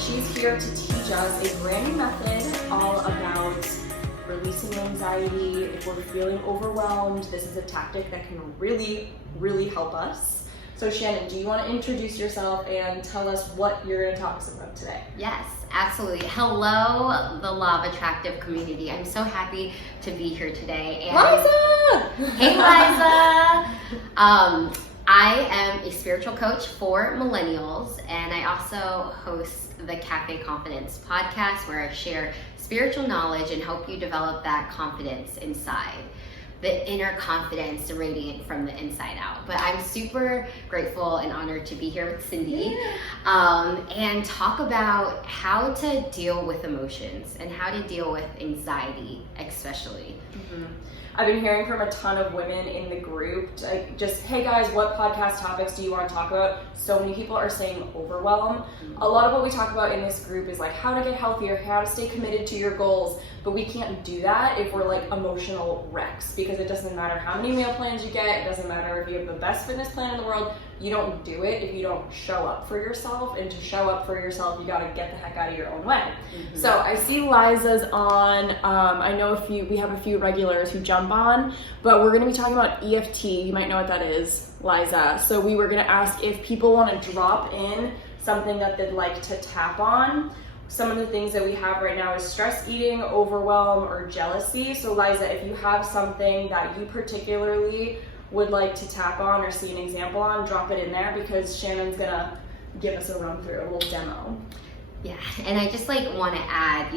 She's here to teach us a brand new method all about releasing anxiety. If we're feeling overwhelmed, this is a tactic that can really, really help us. So Shannon, do you want to introduce yourself and tell us what you're going to talk about today? Yes, absolutely. Hello, the Law of Attractive community. I'm so happy to be here today. And Liza! Hey, Liza! I am a spiritual coach for millennials, and I also host the Cafe Confidence podcast, where I share spiritual knowledge and help you develop that confidence inside. The inner confidence to radiate from the inside out. But I'm super grateful and honored to be here with Cindy and talk about how to deal with emotions and how to deal with anxiety, especially. Mm-hmm. I've been hearing from a ton of women in the group, like just, hey guys, what podcast topics do you want to talk about? So many people are saying overwhelm. Mm-hmm. A lot of what we talk about in this group is like how to get healthier, how to stay committed to your goals, but we can't do that if we're like emotional wrecks, because it doesn't matter how many meal plans you get, it doesn't matter if you have the best fitness plan in the world, you don't do it if you don't show up for yourself, and to show up for yourself, you gotta get the heck out of your own way. Mm-hmm. So I see Liza's on, I know we have a few regulars who jump on, but we're gonna be talking about EFT, you might know what that is, Liza. So we were gonna ask if people wanna drop in something that they'd like to tap on. Some of the things that we have right now is stress eating, overwhelm, or jealousy. So Liza, if you have something that you particularly would like to tap on or see an example on, drop it in there, because Shannon's gonna give us a run through, a little demo. Yeah, and I just want to add,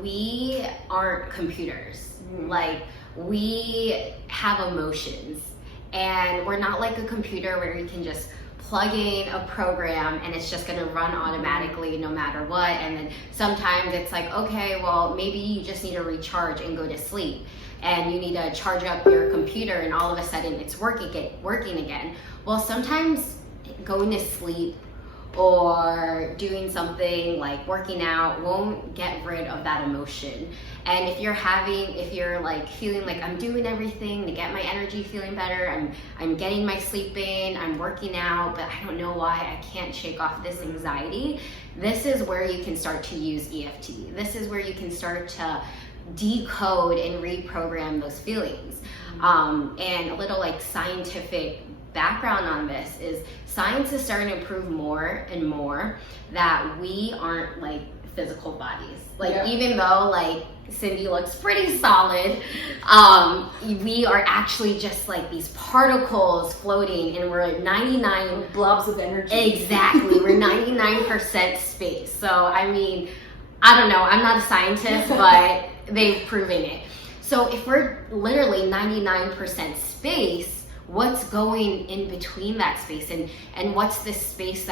we aren't computers. Mm-hmm. Like, we have emotions, and we're not like a computer where you can just plug in a program and it's just going to run automatically no matter what. And then sometimes it's like, okay, well, maybe you just need to recharge and go to sleep, and you need to charge up your computer, and all of a sudden it's working again. Well, sometimes going to sleep or doing something like working out won't get rid of that emotion. And if you're feeling like I'm doing everything to get my energy feeling better, I'm getting my sleep in, I'm working out, but I don't know why I can't shake off this anxiety, this is where you can start to use EFT. This is where you can start to decode and reprogram those feelings. And a little scientific background on this is science is starting to prove more and more that we aren't physical bodies. Even though Cindy looks pretty solid, we are actually just these particles floating, and we're at 99 blobs of energy. Exactly, we're 99% space. So I mean, I don't know, I'm not a scientist, but they've proven it. So if we're literally 99% space, what's going in between that space, and what's this space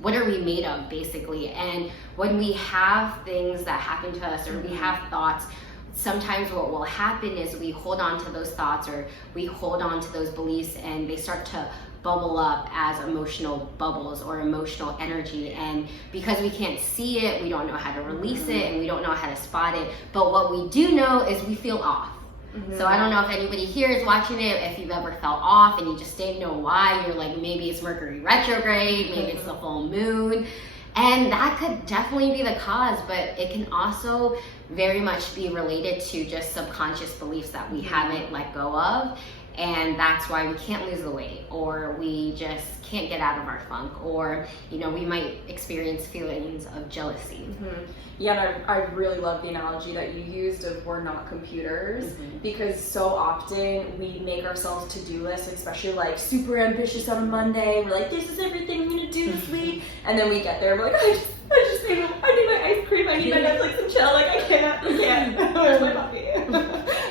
what are we made of, basically? And when we have things that happen to us, or we have thoughts, sometimes what will happen is we hold on to those thoughts, or we hold on to those beliefs, and they start to bubble up as emotional bubbles or emotional energy. And because we can't see it, we don't know how to release it, and we don't know how to spot it. But what we do know is we feel off. Mm-hmm. So I don't know if anybody here is watching it, if you've ever felt off and you just didn't know why. You're like, maybe it's Mercury retrograde, maybe it's the full moon. And that could definitely be the cause, but it can also very much be related to just subconscious beliefs that we haven't let go of. And that's why we can't lose the weight, or we just can't get out of our funk, or we might experience feelings of jealousy. Mm-hmm. Yeah, and I really love the analogy that you used of we're not computers, because so often we make ourselves to-do lists, especially super ambitious on a Monday. We're like, this is everything I'm gonna do this week, and then we get there, we're like, I need my ice cream, I need my Netflix and chill, I can't. Where's my coffee?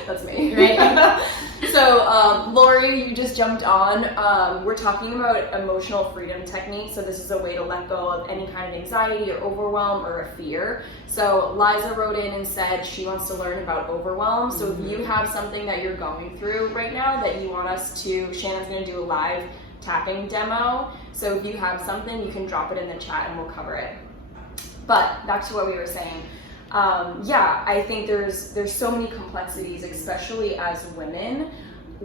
That's me, right? So, Lori, you just jumped on. We're talking about emotional freedom techniques. So this is a way to let go of any kind of anxiety or overwhelm or a fear. So Liza wrote in and said she wants to learn about overwhelm. So if you have something that you're going through right now that you want us to, Shannon's going to do a live tapping demo. So if you have something, you can drop it in the chat and we'll cover it. But back to what we were saying. I think there's so many complexities, especially as women.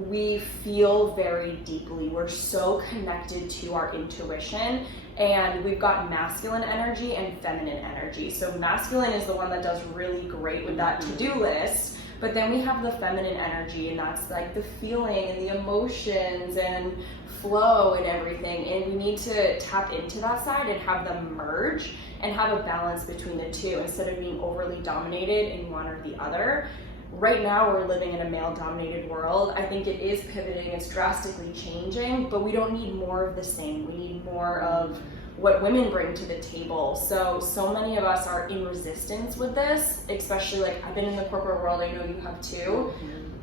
we feel very deeply. We're so connected to our intuition, and we've got masculine energy and feminine energy. So masculine is the one that does really great with that to-do list, but then we have the feminine energy, and that's like the feeling and the emotions and flow and everything, and we need to tap into that side and have them merge and have a balance between the two instead of being overly dominated in one or the other. Right now we're living in a male-dominated world. I think it is pivoting, it's drastically changing, but we don't need more of the same. We need more of what women bring to the table. So many of us are in resistance with this, especially like I've been in the corporate world, I know you have too.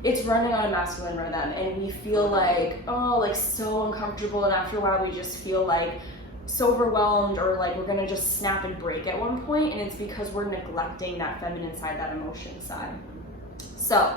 It's running on a masculine rhythm, and we feel like, oh, like so uncomfortable, and after a while we just feel like so overwhelmed, or like we're gonna just snap and break at one point, and it's because we're neglecting that feminine side, that emotion side. So,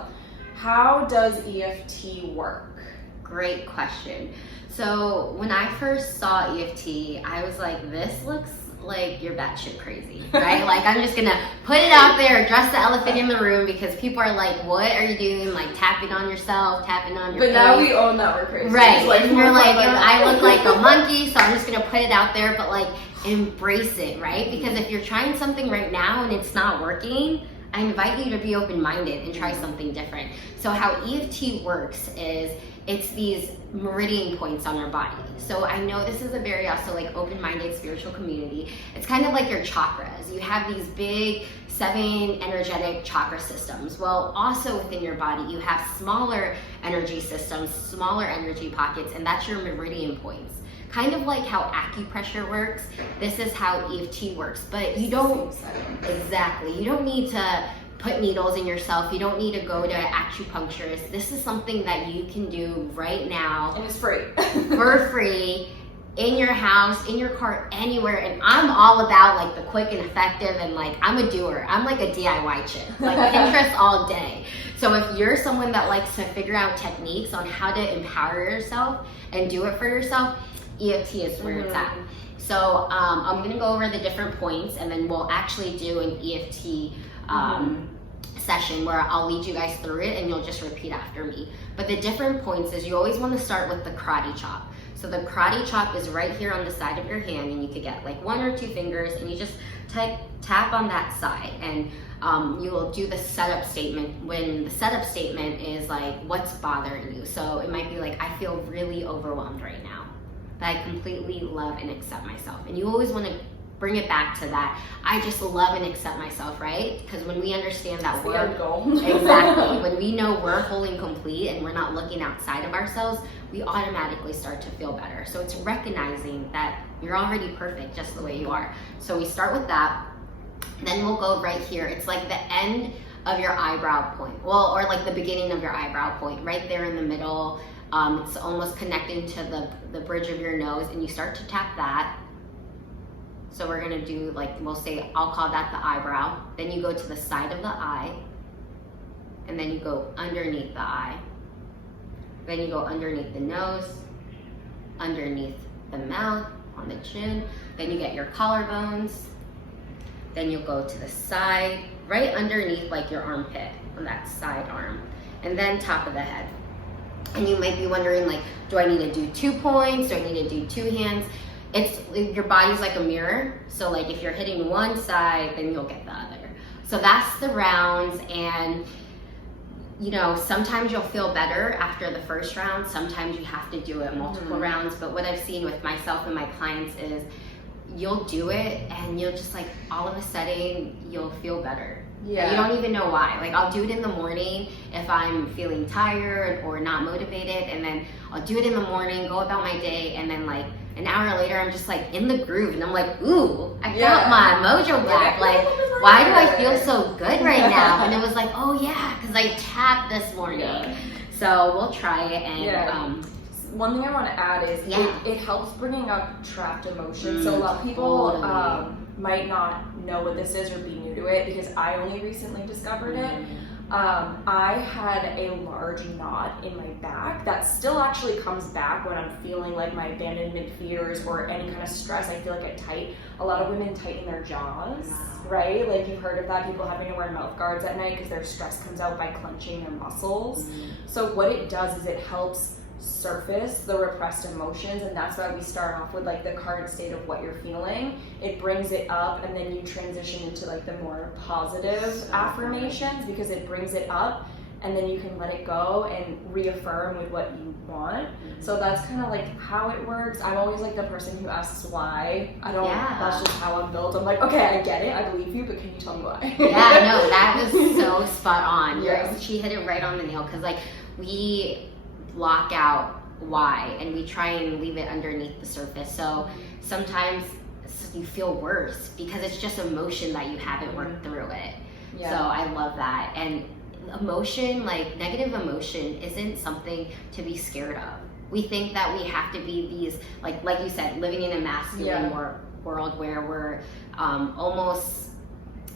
how does EFT work? Great question. So when I first saw EFT, I was like, this looks like you're batshit crazy, right? Like, I'm just gonna put it out there, address the elephant in the room, because people are like, what are you doing? Like tapping on yourself, tapping on your face. But now we own that we're crazy. Right, like, and you're like, I look like a monkey, so I'm just gonna put it out there, but like embrace it, right? Because if you're trying something right now and it's not working, I invite you to be open-minded and try something different. So how EFT works is it's these meridian points on our body. So I know this is a very also like open-minded spiritual community. It's kind of like your chakras. You have these big 7 energetic chakra systems. Well, also within your body, you have smaller energy systems, smaller energy pockets, and that's your meridian points. Kind of like how acupressure works, this is how EFT works. But you don't, exactly, you don't need to put needles in yourself. You don't need to go to an acupuncturist. This is something that you can do right now. And it's free. For free, in your house, in your car, anywhere. And I'm all about like the quick and effective, and like I'm a doer. I'm like a DIY chick, like Pinterest all day. So if you're someone that likes to figure out techniques on how to empower yourself and do it for yourself, EFT is where it's at. So I'm gonna go over the different points, and then we'll actually do an EFT session where I'll lead you guys through it, and you'll just repeat after me. But the different points is you always want to start with the karate chop. So the karate chop is right here on the side of your hand, and you could get like 1 or 2 fingers, and you just tap on that side, and you will do the setup statement. When the setup statement is like, what's bothering you? So it might be like, I feel really overwhelmed right now, but I completely love and accept myself. And you always want to bring it back to that. I just love and accept myself, right? Because when we understand that we're exactly, when we know we're whole and complete and we're not looking outside of ourselves, we automatically start to feel better. So it's recognizing that you're already perfect just the way you are. So we start with that. Then we'll go right here. It's like the end of your eyebrow point. Well, or like the beginning of your eyebrow point, right there in the middle. It's almost connecting to the bridge of your nose, and you start to tap that. So we're gonna do like, we'll say, I'll call that the eyebrow. Then you go to the side of the eye, and then you go underneath the eye. Then you go underneath the nose, underneath the mouth, on the chin. Then you get your collarbones. Then you'll go to the side, right underneath like your armpit, on that side arm. And then top of the head. And you might be wondering, like, do I need to do 2 points? Do I need to do 2 hands? Your body's like a mirror. So like if you're hitting one side, then you'll get the other. So that's the rounds. And you know, sometimes you'll feel better after the first round. Sometimes you have to do it multiple rounds. But what I've seen with myself and my clients is you'll do it and you'll just like, all of a sudden you'll feel better. Yeah. And you don't even know why. Like I'll do it in the morning if I'm feeling tired or not motivated, and then I'll do it in the morning, go about my day, and then like an hour later I'm just like in the groove, and I'm like, ooh, I got my mojo back. Like, why do I feel so good right now? And it was like, oh yeah, because I tapped this morning. So we'll try it. And one thing I want to add is it helps bringing up trapped emotions. So a lot of people might not know what this is or be new to it, because I only recently discovered it. I had a large knot in my back that still actually comes back when I'm feeling like my abandonment fears or any kind of stress. I feel like I tight. A lot of women tighten their jaws, right? Like you've heard of that, people having to wear mouth guards at night because their stress comes out by clenching their muscles. So what it does is it helps surface the repressed emotions, and that's why we start off with like the current state of what you're feeling. It brings it up, and then you transition into like the more positive affirmations because it brings it up, and then you can let it go and reaffirm with what you want. So that's kind of like how it works. I'm always like the person who asks why. I don't, that's just how I'm built. I'm like, okay, I get it, I believe you, but can you tell me why? No, that was so spot on. She hit it right on the nail, because like we block out why and we try and leave it underneath the surface. So sometimes you feel worse because it's just emotion that you haven't worked through it. So I love that. And emotion, like negative emotion, isn't something to be scared of. We think that we have to be these, like you said, living in a masculine world where we're almost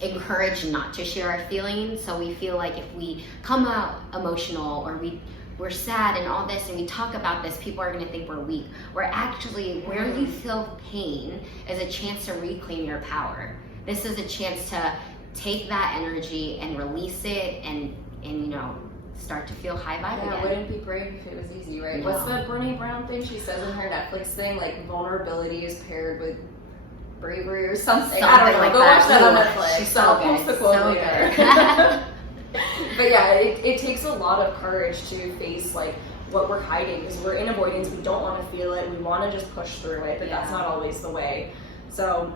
encouraged not to share our feelings. So we feel like if we come out emotional or we're sad and all this and we talk about this, people are going to think we're weak. We're actually, where you feel pain is a chance to reclaim your power. This is a chance to take that energy and release it and you know, start to feel high vibe again. Wouldn't be brave if it was easy, right? No. What's the Brené Brown thing she says in her Netflix thing? Like, vulnerability is paired with bravery or something. I don't know. Like Go that. watch that on Netflix. She's so I'll good. post the quote later. But yeah, it takes a lot of courage to face like what we're hiding, because we're in avoidance. We don't want to feel it. We want to just push through it, but that's not always the way. So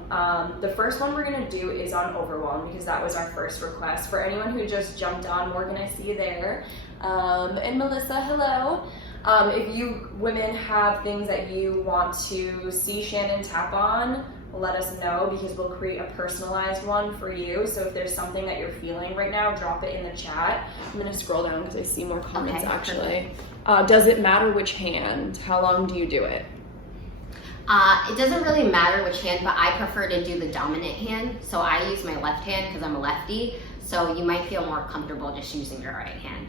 the first one we're going to do is on Overwhelm, because that was our first request. For anyone who just jumped on, Morgan, I see you there. And Melissa, hello. If you women have things that you want to see Shannon tap on, let us know, because we'll create a personalized one for you. So if there's something that you're feeling right now, drop it in the chat. I'm going to scroll down because I see more comments actually. Does it matter which hand? How long do you do it? It doesn't really matter which hand, but I prefer to do the dominant hand. So I use my left hand because I'm a lefty. So you might feel more comfortable just using your right hand.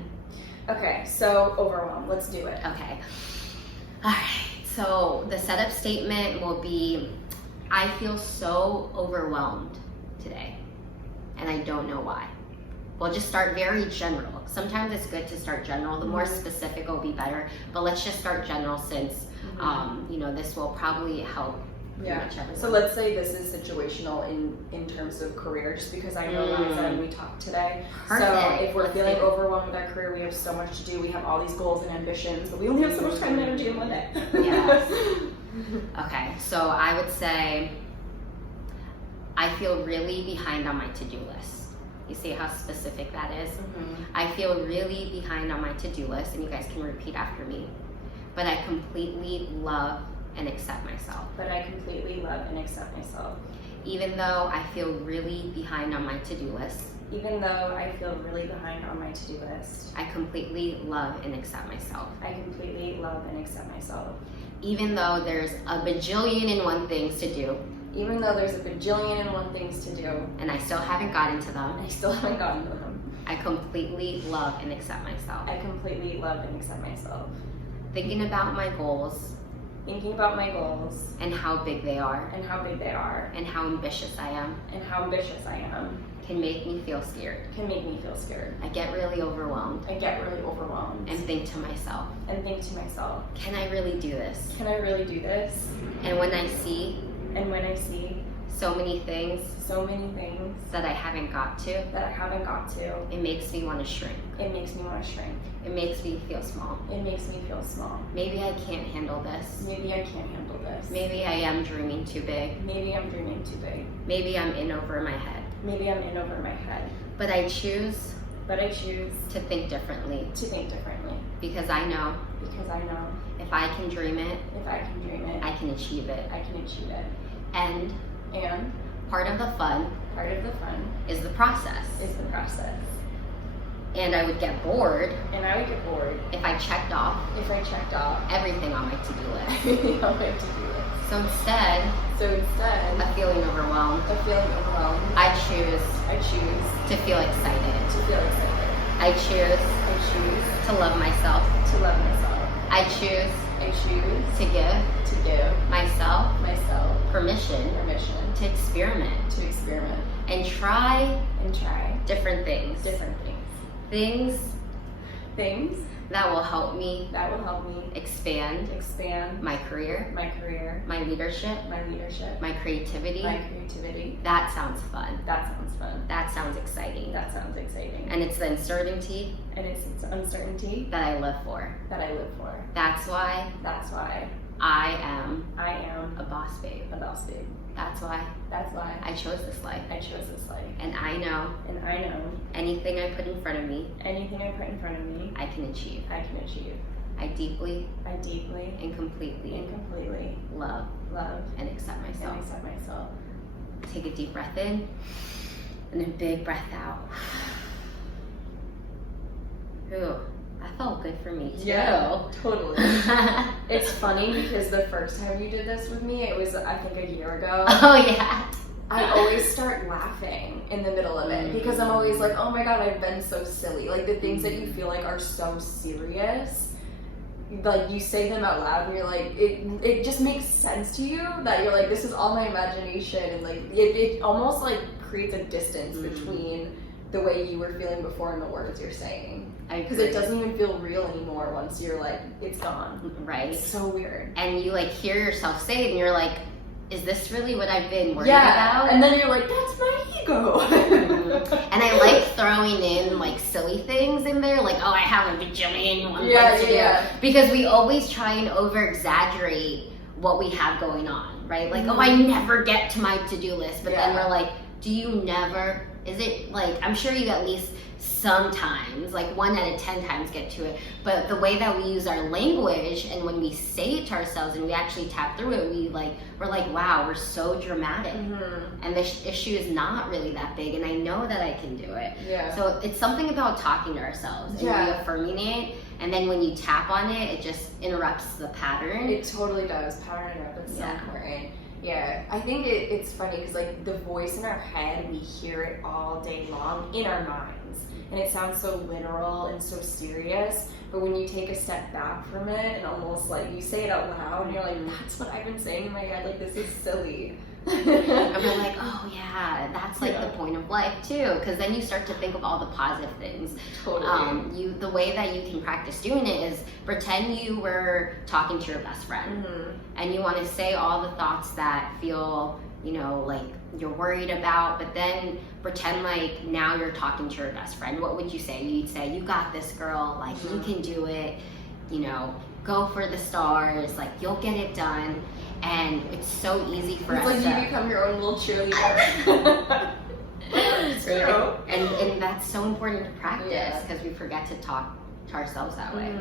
Okay, so Overwhelm, let's do it. Okay. All right, so the setup statement will be, I feel so overwhelmed today, and I don't know why. We'll just start very general. Sometimes it's good to start general. The more specific will be better, but let's just start general since, you know, this will probably help. So let's say this is situational in terms of career, just because I know that we talked today. Perfect. So if we're feeling overwhelmed with our career, we have so much to do. We have all these goals and ambitions, but we only have so much time and energy in one day. Okay, so I would say I feel really behind on my to-do list. You see how specific that is? I feel really behind on my to-do list, and you guys can repeat after me. But I completely love and accept myself. But I completely love and accept myself. Even though I feel really behind on my to-do list. Even though I feel really behind on my to-do list. I completely love and accept myself. I completely love and accept myself. Even though there's a bajillion and one things to do. Even though there's a bajillion and one things to do. And I still haven't gotten to them. I still haven't gotten to them. I completely love and accept myself. I completely love and accept myself. Thinking about my goals. Thinking about my goals. And how big they are. And how big they are. And how ambitious I am. And how ambitious I am. Can make me feel scared. Can make me feel scared. I get really overwhelmed. I get really overwhelmed. And think to myself. And think to myself. Can I really do this? Can I really do this? And when I see. And when I see. So many things. So many things. That I haven't got to. That I haven't got to. It makes me want to shrink. It makes me want to shrink. It makes me feel small. It makes me feel small. Maybe I can't handle this. Maybe I can't handle this. Maybe I am dreaming too big. Maybe I'm dreaming too big. Maybe I'm in over my head. Maybe I'm in over my head. But I choose to think differently. To think differently. Because I know. Because I know. If I can dream it. If I can dream it. I can achieve it. I can achieve it. And part of the fun. Part of the fun. Is the process. Is the process. And I would get bored. And I would get bored. If I checked off. Everything on my to-do list. Everything on my to-do list. So instead. Of feeling overwhelmed. I choose. To feel excited. I I choose to love myself. I choose to give myself permission to experiment and try different things. Things that will help me expand my career, my leadership, my creativity. That sounds fun. That sounds exciting. And it's the uncertainty that I live for. That's why I am a boss babe. That's why I chose this life. And I know anything I put in front of me, I can achieve. I deeply and completely love and accept myself. Take a deep breath in and a big breath out. Ooh, that felt good for me too. Yeah, totally. It's funny because the first time you did this with me, it was I think a year ago. Oh yeah. I always start laughing in the middle of it because I'm always like, oh my god, I've been so silly. Like the things that you feel like are so serious, like you say them out loud and you're like, it just makes sense to you that you're like, this is all my imagination, and like it almost like creates a distance between the way you were feeling before and the words you're saying. Because it doesn't even feel real anymore once you're like, it's gone. Right. It's so weird. And you like hear yourself say it and you're like, is this really what I've been worried about? And then you're like, that's my ego. And I like throwing in like silly things in there, like, oh, I have a bajillion one things to do. Because we always try and over exaggerate what we have going on, right? Like, oh, I never get to my to-do list. But then we're like, do you never? Is it like, I'm sure you at least sometimes, like 1 out of 10 times get to it, but the way that we use our language and when we say it to ourselves and we actually tap through it, we're like, wow, we're so dramatic. And the issue is not really that big, and I know that I can do it. So it's something about talking to ourselves and reaffirming it, and then when you tap on it, it just interrupts the pattern. It totally does. Pattern interrupt, it's so important. Yeah, I think it's funny because like the voice in our head, we hear it all day long in our minds, and it sounds so literal and so serious. But when you take a step back from it and almost like you say it out loud, and you're like, that's what I've been saying in my head. Like this is silly. And we're like, oh yeah, that's like the point of life too, because then you start to think of all the positive things. Totally. The way that you can practice doing it is pretend you were talking to your best friend, and you want to say all the thoughts that feel, you know, like you're worried about, but then pretend like now you're talking to your best friend. What would you say? You'd say, you got this, girl, like you can do it, you know, go for the stars, like you'll get it done. And it's so easy for us to... It's like you become your own little cheerleader. It's true. And that's so important to practice because we forget to talk to ourselves that way.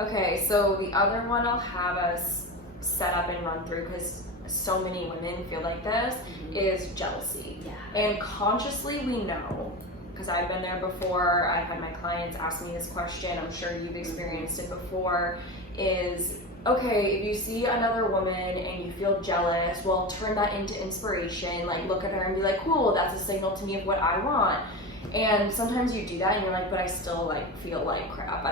Okay, so the other one I'll have us set up and run through, because so many women feel like this, is jealousy. And consciously we know, because I've been there before, I've had my clients ask me this question, I'm sure you've experienced it before, is, okay, if you see another woman and you feel jealous, well, turn that into inspiration. Like, look at her and be like, cool, that's a signal to me of what I want. And sometimes you do that and you're like, but I still like feel like crap.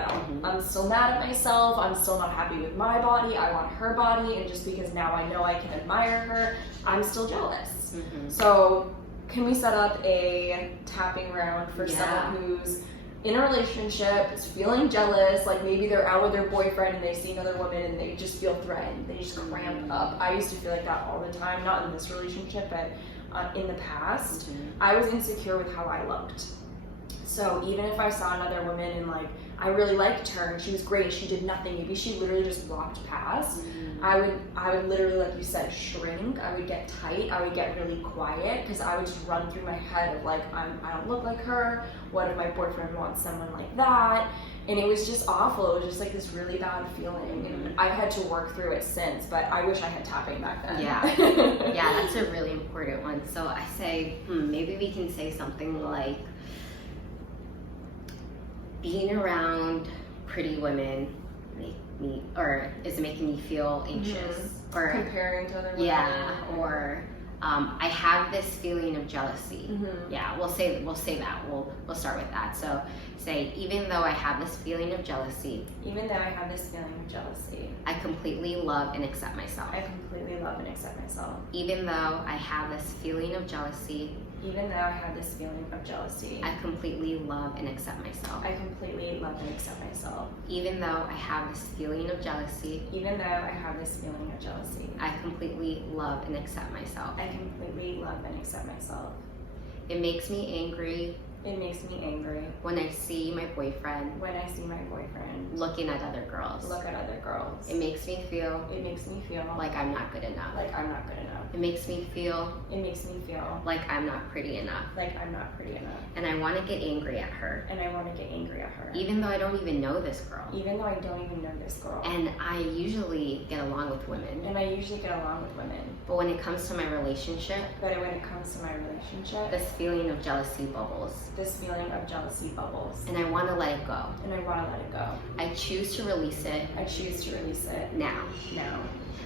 I'm still mad at myself. I'm still not happy with my body. I want her body. And just because now I know I can admire her, I'm still jealous. So can we set up a tapping round for someone who's in a relationship, is feeling jealous, like maybe they're out with their boyfriend and they see another woman and they just feel threatened, they just cramp up. I used to feel like that all the time, not in this relationship, but in the past. I was insecure with how I looked. So even if I saw another woman and like I really liked her and she was great, she did nothing, maybe she literally just walked past, I would literally, like you said, shrink. I would get tight. I would get really quiet because I would just run through my head of like, I don't look like her. What if my boyfriend wants someone like that? And it was just awful. It was just like this really bad feeling. And I've had to work through it since, but I wish I had tapping back then. Yeah, that's a really important one. So I say, maybe we can say something like, being around pretty women is making me feel anxious, or comparing to other women, or I have this feeling of jealousy. Mm-hmm. Yeah, we'll say that. We'll start with that. So say, even though I have this feeling of jealousy, even though I have this feeling of jealousy, I completely love and accept myself. I completely love and accept myself. Even though I have this feeling of jealousy, even though I have this feeling of jealousy, I completely love and accept myself. I completely love and accept myself. Even though I have this feeling of jealousy, even though I have this feeling of jealousy, I completely love and accept myself. I completely love and accept myself. It makes me angry It makes me angry when I see my boyfriend when I see my boyfriend looking at other girls. look at other girls. It makes me feel It makes me feel like I'm not good enough. like I'm not good enough. It makes me feel It makes me feel like I'm not pretty enough. like I'm not pretty enough. And I want to get angry at her, And I want to get angry at her. even though I don't even know this girl. Even though I don't even know this girl. And I usually get along with women. And I usually get along with women. But when it comes to my relationship, But when it comes to my relationship, this feeling of jealousy bubbles. this feeling of jealousy bubbles. And I want to let it go. And I want to let it go. I choose to release it I choose to release it now. now.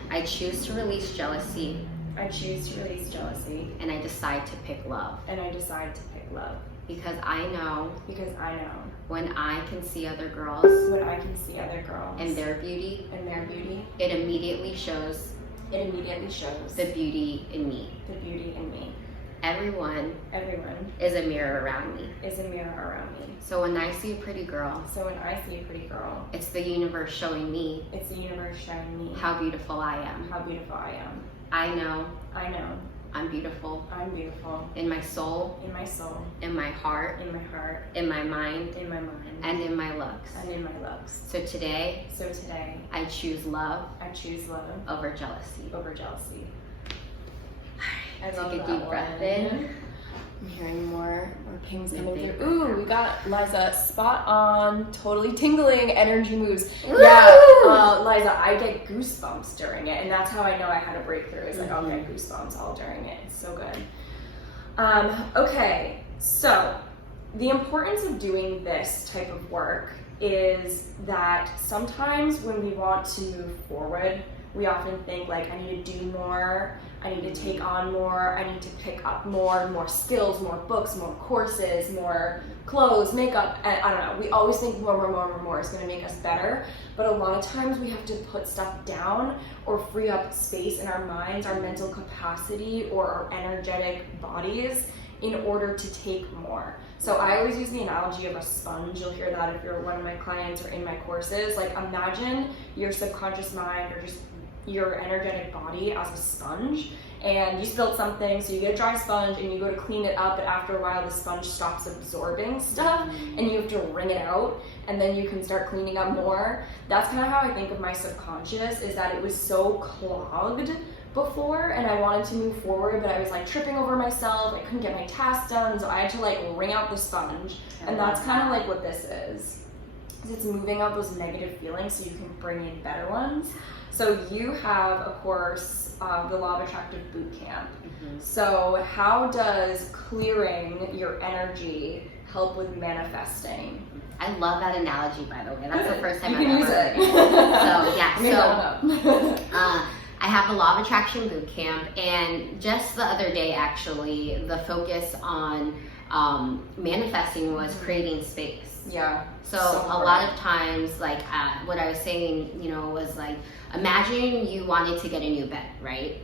I choose to release jealousy, I choose to release jealousy. and I decide to pick love. And I decide to pick love. Because I know Because I know when I can see other girls when I can see other girls and their beauty, and their beauty, it immediately shows it immediately shows the beauty in me. the beauty in me. Everyone Everyone is a mirror around me. is a mirror around me. So when I see a pretty girl, So when I see a pretty girl, it's the universe showing me it's the universe showing me how beautiful I am. how beautiful I am. I know I know I'm beautiful I'm beautiful in my soul, in my soul, in my heart, in my heart, in my mind, in my mind, and in my looks. and in my looks. So today, So today, I choose love I choose love over jealousy. over jealousy. I Take love a that deep breath one. in. I'm hearing more pings coming Big through. Ooh, we got Liza spot on, totally tingling energy moves. Woo! Yeah, Liza, I get goosebumps during it, and that's how I know I had a breakthrough. Is like I'll get goosebumps all during it. It's so good. Okay, so the importance of doing this type of work is that sometimes when we want to move forward, we often think like, I need to do more, I need to take on more, I need to pick up more skills, more books, more courses, more clothes, makeup, and I don't know. We always think more is gonna make us better, but a lot of times we have to put stuff down or free up space in our minds, our mental capacity, or our energetic bodies in order to take more. So I always use the analogy of a sponge. You'll hear that if you're one of my clients or in my courses. Like imagine your subconscious mind or just your energetic body as a sponge, and you spilled something, so you get a dry sponge and you go to clean it up, but after a while the sponge stops absorbing stuff and you have to wring it out, and then you can start cleaning up more. That's kind of how I think of my subconscious, is that it was so clogged before and I wanted to move forward, but I was like tripping over myself, I couldn't get my tasks done, so I had to like wring out the sponge, and that's kind of like what this is. It's moving out those negative feelings so you can bring in better ones. So you have a course, the Law of Attractive Bootcamp. So how does clearing your energy help with manifesting? I love that analogy, by the way. That's the first time you I've can ever use heard it. So yeah, Make that up. I have the Law of Attraction Bootcamp, and just the other day, actually, the focus on manifesting was creating space. Yeah. So a lot of times, like what I was saying, was like, imagine you wanted to get a new bed, right?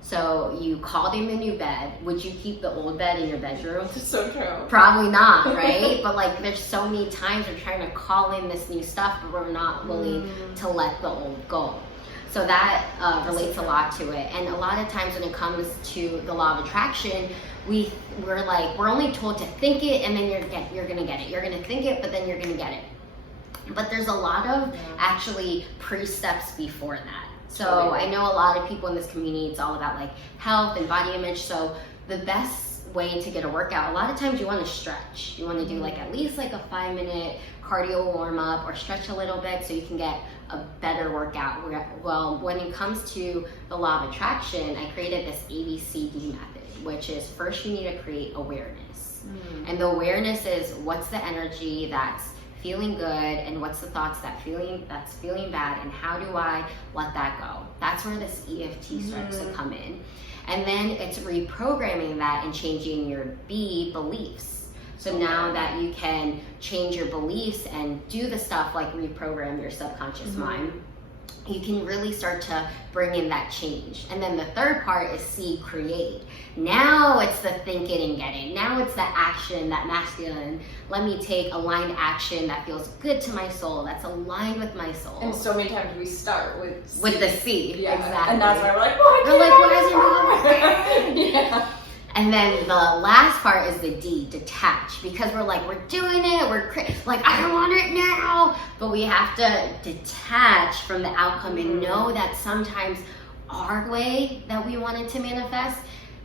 So you called in the new bed. Would you keep the old bed in your bedroom? So true. Probably not, right? But like, there's so many times we're trying to call in this new stuff, but we're not willing to let the old go. So that relates a lot to it. And a lot of times when it comes to the law of attraction, we're only told to think it, and then you're gonna get it. You're gonna think it, but then you're gonna get it. But there's a lot of actually pre-steps before that. So I know a lot of people in this community, it's all about like health and body image. So the best way to get a workout, a lot of times you want to stretch. You want to do like at least like a 5-minute cardio warm up, or stretch a little bit so you can get a better workout. Well, when it comes to the law of attraction, I created this ABCD method, which is first you need to create awareness. And the awareness is what's the energy that's feeling good, and what's the thoughts that's feeling bad, and how do I let that go? That's where this EFT starts to come in. And then it's reprogramming that and changing your beliefs. So now that you can change your beliefs and do the stuff like reprogram your subconscious mind, you can really start to bring in that change. And then the third part is C, create. Now it's the thinking and getting. Now it's the action, that masculine. Let me take aligned action that feels good to my soul, that's aligned with my soul. And so many times we start with C. With the C, yeah. exactly. And that's why we're like, oh, we're like, why isn't it? Yeah. And then the last part is the D, detach, because we're like, we're doing it, like, I don't want it now. But we have to detach from the outcome and know that sometimes our way that we wanted to manifest,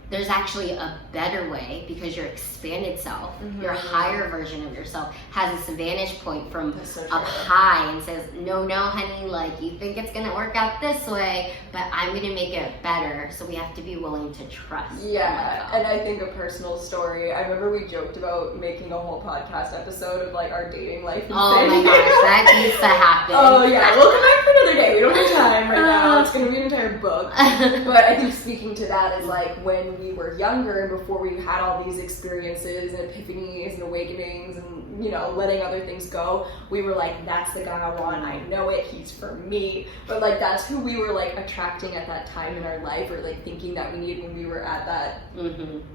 there's actually a better way, because your expanded self, your higher version of yourself, has this vantage point from up high and says, no, honey, like, you think it's gonna work out this way, but I'm gonna make it better. So we have to be willing to trust. Yeah, and I think a personal story, I remember we joked about making a whole podcast episode of like our dating life. Oh my gosh, that needs to happen. Oh yeah, we'll come back for another day. We don't have time right now. It's gonna be an entire book. But I think speaking to that is like when we were younger and before we had all these experiences and epiphanies and awakenings and, you know, letting other things go, we were like, that's the guy I want, I know it, he's for me. But like that's who we were like attracting at that time in our life, or like thinking that we needed when we were at that,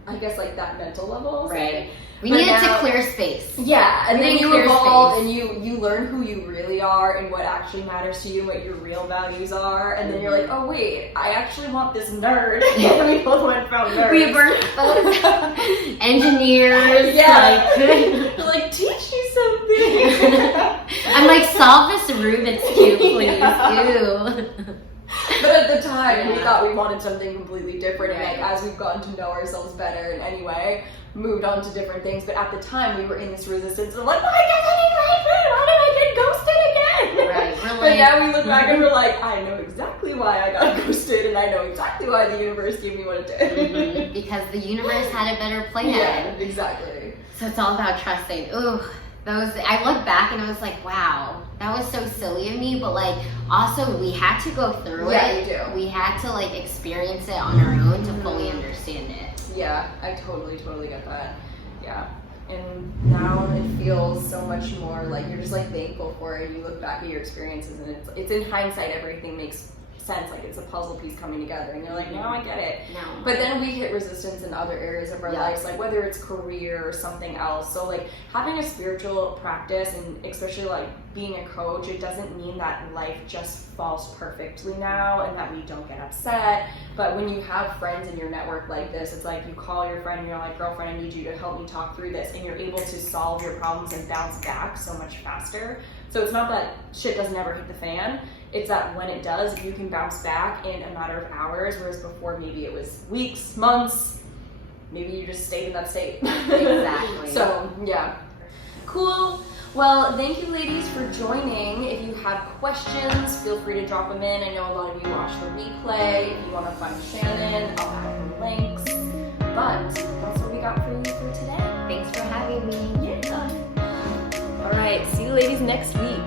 I guess like that mental level. Right. We needed to clear space. Yeah, and then you evolve and you learn who you really are and what actually matters to you and what your real values are. And then you're like, oh wait, I actually want this nerd. And we both went from nerds. We were both engineers. Yeah. Like, like, teach me something. I'm like, solve this Rubik's Cube, please. Ew. But at the time, we thought we wanted something completely different. And like, as we've gotten to know ourselves better in any way, moved on to different things. But at the time, we were in this resistance of like, how did I get ghosted again? Right. Really? But now we look back and we're like, I know exactly why I got ghosted, and I know exactly why the universe gave me what it did. Because the universe had a better plan. Yeah, exactly. So it's all about trusting. Ooh. I look back and I was like, wow, that was so silly of me, but like also we had to go through it. Yeah, you do. We had to like experience it on our own to fully understand it. Yeah, I totally get that. Yeah. And now it feels so much more like you're just like thankful for it. You look back at your experiences and it's in hindsight, everything makes sense, like it's a puzzle piece coming together and you're like, no, I get it. No. But then we hit resistance in other areas of our lives, like whether it's career or something else. So like having a spiritual practice, and especially like being a coach, it doesn't mean that life just falls perfectly now and that we don't get upset. But when you have friends in your network like this, it's like you call your friend and you're like, girlfriend, I need you to help me talk through this, and you're able to solve your problems and bounce back so much faster. So it's not that shit doesn't ever hit the fan. It's that when it does, you can bounce back in a matter of hours, whereas before maybe it was weeks, months, maybe you just stayed in that state. Exactly. So, yeah. Cool. Well, thank you ladies for joining. If you have questions, feel free to drop them in. I know a lot of you watch the replay. If you want to find Shannon, I'll have the links. But that's what we got for you for today. Thanks for having me. Yeah. All right. See you ladies next week.